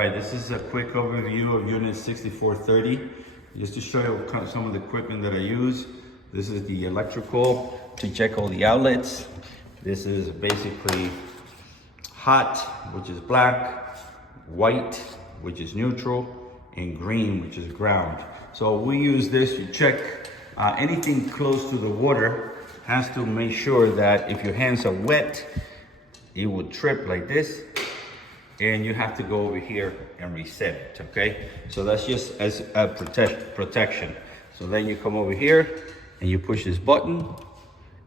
right, this is a quick overview of unit 6430. Just to show you some of the equipment that I use. This is the electrical to check all the outlets. This is basically hot, which is black, white, which is neutral, and green, which is ground. So we use this to check anything close to the water. Has to make sure that if your hands are wet, it would trip like this, and you have to go over here and reset it, okay? So that's just as a protection. So then you come over here and you push this button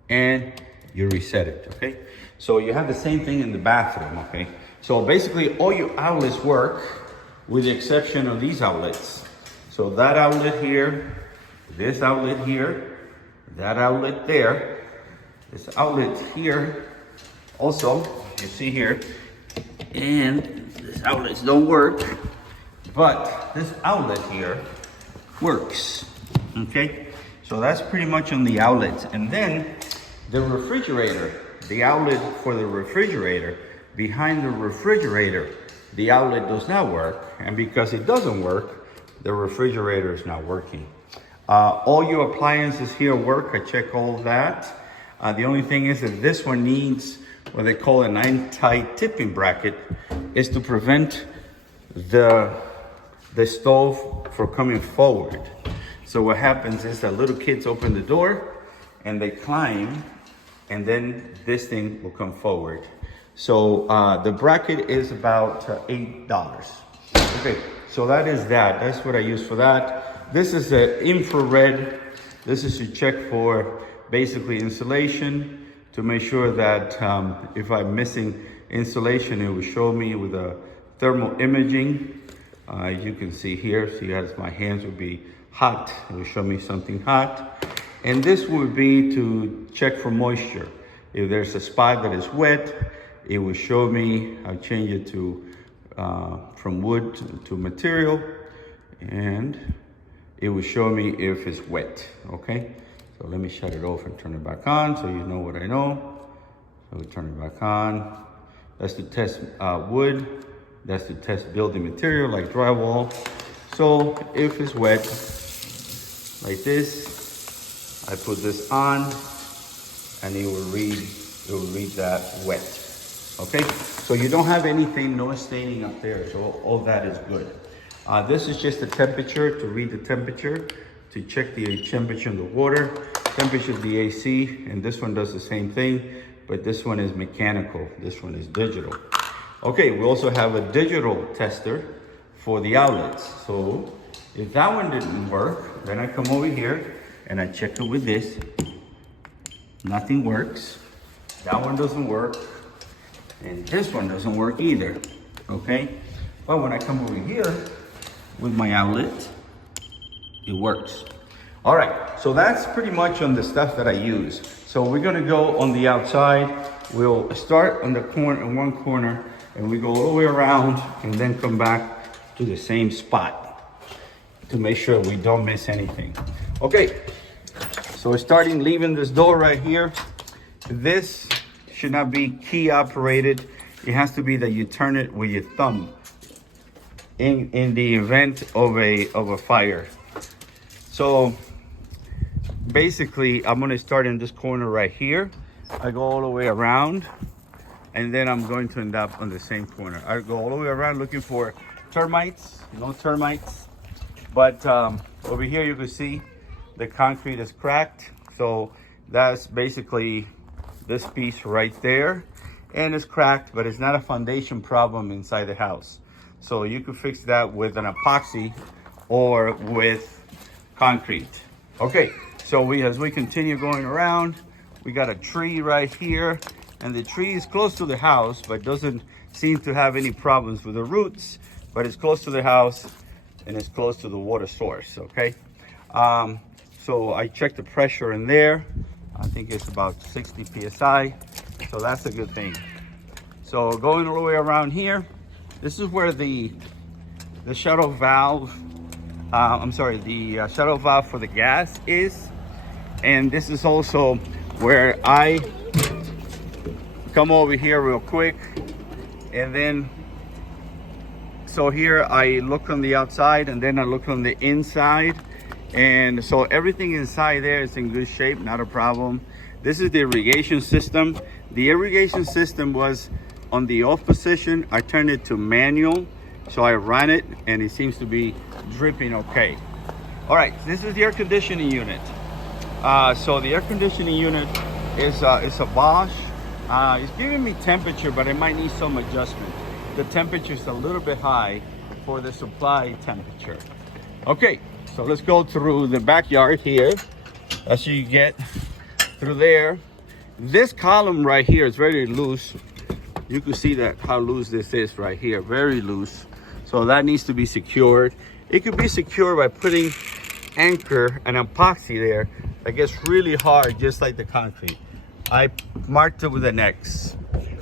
and you reset it, okay? So you have the same thing in the bathroom, okay? So basically all your outlets work with the exception of these outlets. So that outlet here, this outlet here, that outlet there, this outlet here, also, you see here, and these outlets don't work, but this outlet here works, okay? So that's pretty much on the outlets. And then the refrigerator, the outlet for the refrigerator, behind the refrigerator, the outlet does not work. And because it doesn't work, the refrigerator is not working. All your appliances here work. I check all of that. The only thing is that this one needs what they call an anti-tipping bracket, is to prevent the stove from coming forward. So what happens is that little kids open the door and they climb, and then this thing will come forward. So the bracket is about $8. Okay, so that is that. That's what I use for that. This is an infrared. This is to check for basically insulation, to make sure that if I'm missing insulation, it will show me with a thermal imaging. As you can see here, see as my hands will be hot, it will show me something hot. And this would be to check for moisture. If there's a spot that is wet, it will show me. I'll change it to from wood to material, and it will show me if it's wet, okay? So let me shut it off and turn it back on so you know what I know. So we turn it back on. That's to test wood. That's to test building material like drywall. So if it's wet, like this, I put this on and it will read that wet. Okay, so you don't have anything, no staining up there, so all that is good. This is just the temperature, to read the temperature, to check the temperature in the water, temperature of the AC, and this one does the same thing, but this one is mechanical, this one is digital. Okay, we also have a digital tester for the outlets. So if that one didn't work, then I come over here and I check it with this. Nothing works. That one doesn't work. And this one doesn't work either, okay? But when I come over here with my outlet, it works. All right, so that's pretty much on the stuff that I use. So we're gonna go on the outside. We'll start on the corner, in one corner, and we go all the way around and then come back to the same spot to make sure we don't miss anything. Okay, so we're starting, leaving this door right here. This should not be key operated. It has to be that you turn it with your thumb in the event of a fire. So basically I'm gonna start in this corner right here. I go all the way around, and then I'm going to end up on the same corner. I go all the way around looking for termites, no termites. But over here you can see the concrete is cracked. So that's basically this piece right there, and it's cracked, but it's not a foundation problem inside the house. So you can fix that with an epoxy or with concrete. Okay, so as we continue going around, we got a tree right here, and the tree is close to the house, but doesn't seem to have any problems with the roots, but it's close to the house and it's close to the water source, okay? So I checked the pressure in there. I think it's about 60 PSI, so that's a good thing. So going all the way around here, this is where the shuttle valve, the shuttle valve for the gas is. And this is also where I come over here real quick and then so here I look on the outside and then I look on the inside. And so everything inside there is in good shape, not a problem. This is the irrigation system. The irrigation system was on the off position. I turned it to manual. So I ran it and it seems to be dripping okay. All right, this is the air conditioning unit. So the air conditioning unit is a Bosch. It's giving me temperature, but it might need some adjustment. The temperature is a little bit high for the supply temperature. Okay, so let's go through the backyard here. As you get through there, this column right here is very loose. You can see that how loose this is right here, very loose. So that needs to be secured. It could be secured by putting anchor and epoxy there. That gets really hard, just like the concrete. I marked it with an X.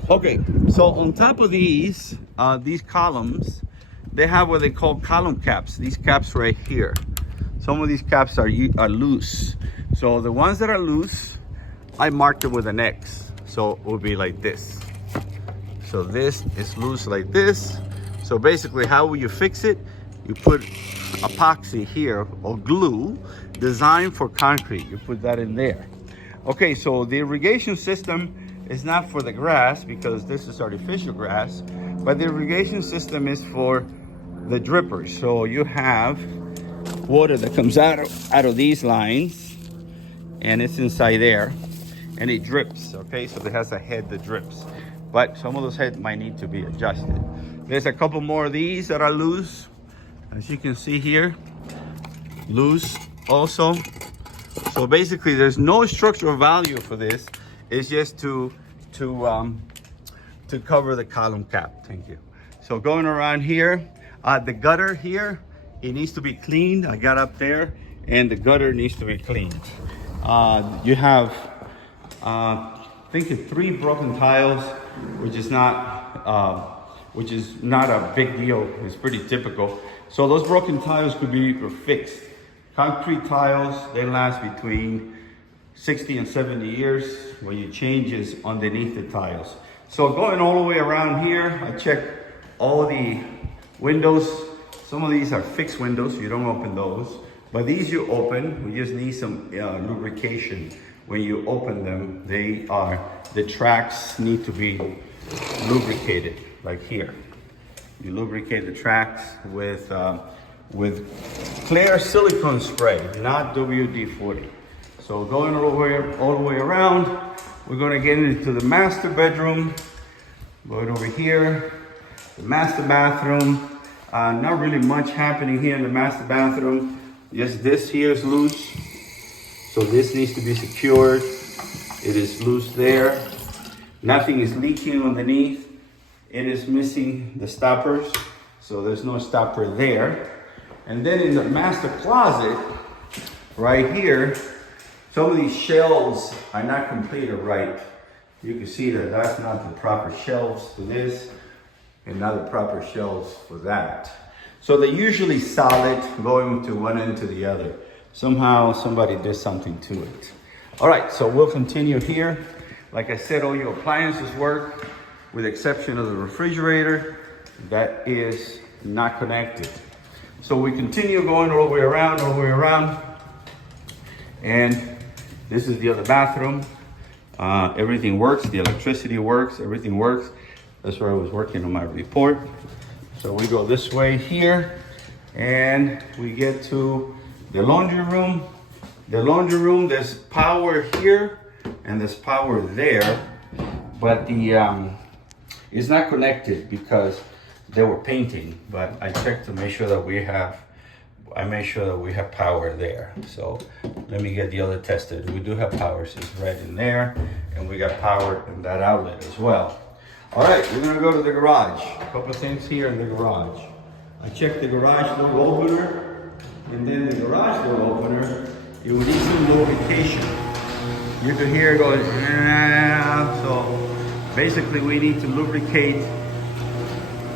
Okay, so on top of these columns, they have what they call column caps. These caps right here. Some of these caps are loose. So the ones that are loose, I marked it with an X. So it would be like this. So this is loose like this. So basically, how will you fix it? You put epoxy here or glue designed for concrete. You put that in there. Okay, so the irrigation system is not for the grass because this is artificial grass, but the irrigation system is for the drippers. So you have water that comes out of these lines and it's inside there and it drips. Okay, so it has a head that drips, but some of those heads might need to be adjusted. There's a couple more of these that are loose, as you can see here, loose also. So basically there's no structural value for this. It's just to cover the column cap. Thank you. So going around here, the gutter here, it needs to be cleaned. I got up there and the gutter needs to be cleaned. You have, I think it's 3 broken tiles, which is not a big deal. It's pretty typical. So those broken tiles could be fixed. Concrete tiles, they last between 60 and 70 years when you change is underneath the tiles. So going all the way around here, I checked all the windows. Some of these are fixed windows, so you don't open those. But these you open, we just need some lubrication. When you open them, the tracks need to be lubricated, like here. You lubricate the tracks with clear silicone spray, not WD-40. So going all the way around, we're going to get into the master bedroom. Going over here, the master bathroom. Not really much happening here in the master bathroom. Just this here is loose, so this needs to be secured. It is loose there. Nothing is leaking underneath. It is missing the stoppers, so there's no stopper there. And then in the master closet, right here, some of these shelves are not completed right. You can see that that's not the proper shelves for this, and not the proper shelves for that. So they're usually solid, going to one end to the other. Somehow somebody did something to it. All right, so we'll continue here. Like I said, all your appliances work, with the exception of the refrigerator that is not connected. So we continue going all the way around, and this is the other bathroom. Everything works, the electricity works, everything works. That's where I was working on my report. So we go this way here, and we get to the laundry room. The laundry room, there's power here, and there's power there, but it's not connected because they were painting, but I checked to make sure that we have power there. So let me get the other tested. We do have power, so it's right in there, and we got power in that outlet as well. All right, we're gonna go to the garage. A couple of things here in the garage. I checked the garage door opener, and then the garage door opener, you would need some lubrication. You can hear it going, so basically we need to lubricate.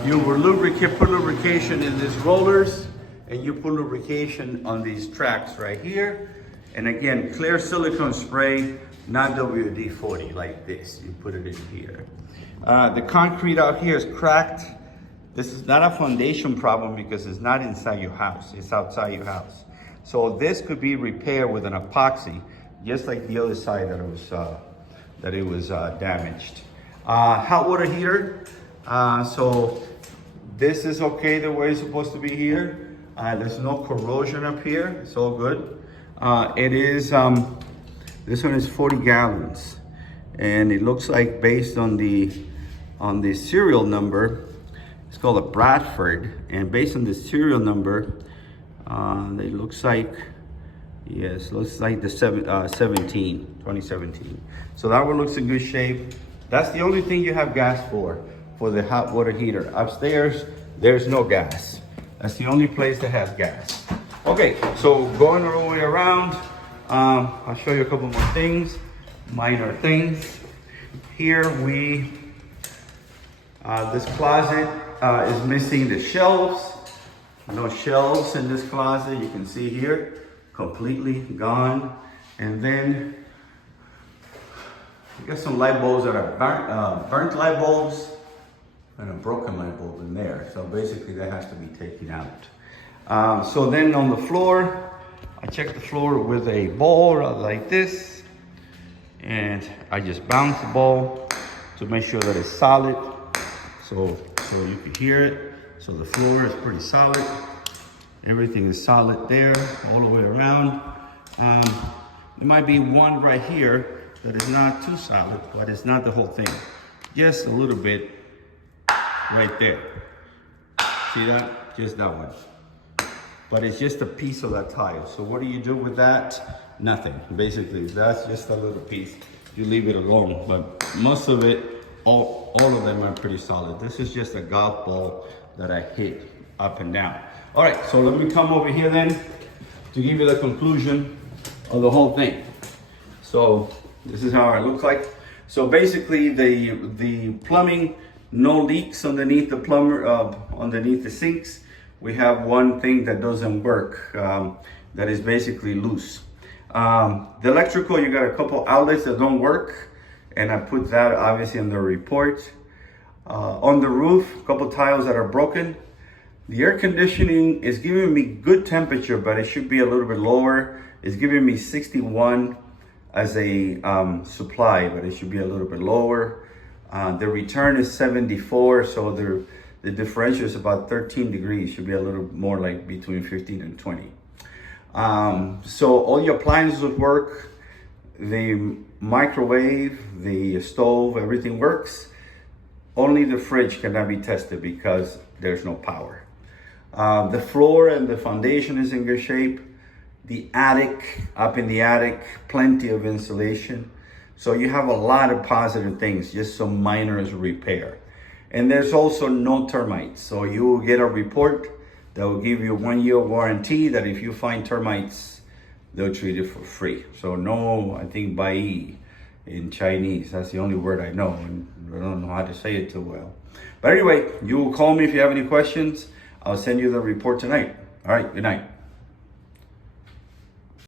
You will put lubrication in these rollers, and you put lubrication on these tracks right here. And again, clear silicone spray, not WD-40 like this. You put it in here. The concrete out here is cracked. This is not a foundation problem because it's not inside your house, it's outside your house. So this could be repaired with an epoxy, just like the other side that it was damaged. Hot water heater. So this is okay the way it's supposed to be here. There's no corrosion up here. It's all good. It is, this one is 40 gallons. And it looks like based on the serial number, it's called a Bradford. And based on the serial number, it looks like, yes, looks like the 2017. So that one looks in good shape. That's the only thing you have gas for the hot water heater. Upstairs, there's no gas. That's the only place that has gas. Okay, so going all the way around, I'll show you a couple more things, minor things. Here this closet is missing the shelves. No shelves in this closet, you can see here, completely gone. And then you got some light bulbs that are burnt light bulbs and a broken light bulb in there. So basically that has to be taken out. So then on the floor, I check the floor with a ball like this. And I just bounce the ball to make sure that it's solid. So you can hear it. So the floor is pretty solid. Everything is solid there, all the way around. There might be one right here that is not too solid, but it's not the whole thing. Just a little bit right there. See that? Just that one. But it's just a piece of that tile. So what do you do with that? Nothing. Basically, that's just a little piece. You leave it alone. But most of it, all of them are pretty solid. This is just a golf ball that I hit up and down. All right, so let me come over here then to give you the conclusion of the whole thing. So this is how it looks like. So basically the plumbing, no leaks underneath the underneath the sinks. We have one thing that doesn't work, that is basically loose. The electrical, you got a couple outlets that don't work, and I put that obviously in the report. On the roof, a couple tiles that are broken. The air conditioning is giving me good temperature, but it should be a little bit lower. It's giving me 61 as a supply, but it should be a little bit lower. The return is 74, so the differential is about 13 degrees. Should be a little more like between 15 and 20. So all your appliances would work. The microwave, the stove, everything works. Only the fridge cannot be tested because there's no power. The floor and the foundation is in good shape. The attic, up in the attic, plenty of insulation. So you have a lot of positive things, just some minor repair. And there's also no termites. So you will get a report that will give you a 1-year warranty that if you find termites, they'll treat it for free. So no, I think bai in Chinese, that's the only word I know, and I don't know how to say it too well. But anyway, you will call me if you have any questions. I'll send you the report tonight. All right, good night.